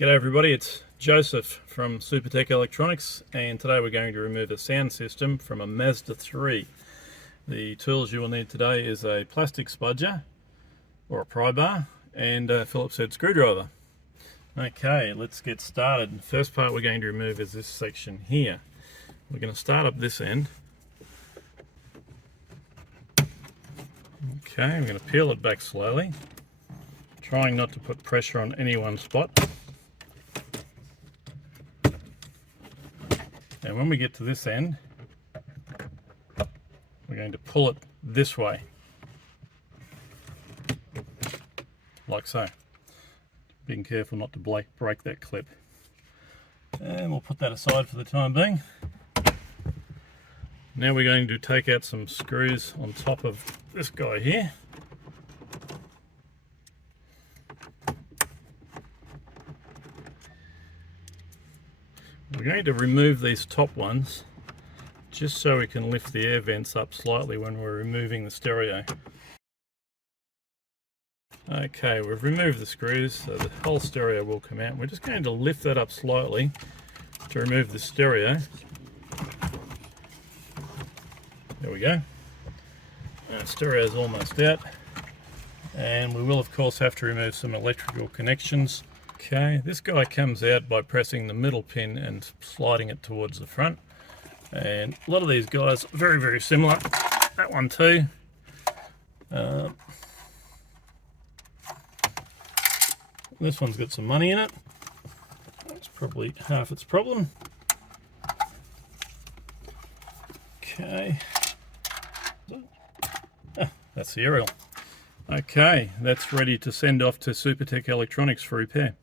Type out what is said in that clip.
G'day everybody, it's Joseph from Supertech Electronics, and today we're going to remove a sound system from a Mazda 3. The tools you will need today is a plastic spudger or a pry bar and a Phillips head screwdriver. Okay, let's get started. The first part we're going to remove is this section here. We're going to start up this end. Okay, we're going to peel it back slowly, trying not to put pressure on any one spot. And when we get to this end, we're going to pull it this way, like so. Being careful not to break that clip. And we'll put that aside for the time being. Now we're going to take out some screws on top of this guy here. We're going to remove these top ones just so we can lift the air vents up slightly when we're removing the stereo. Okay, we've removed the screws so the whole stereo will come out. We're just going to lift that up slightly to remove the stereo. There we go. The stereo is almost out, and we will of course have to remove some electrical connections. Okay, this guy comes out by pressing the middle pin and sliding it towards the front. And a lot of these guys are very, very similar. That one too. This one's got some money in it. That's probably half its problem. Okay. That's the aerial. Okay, that's ready to send off to Supertech Electronics for repair.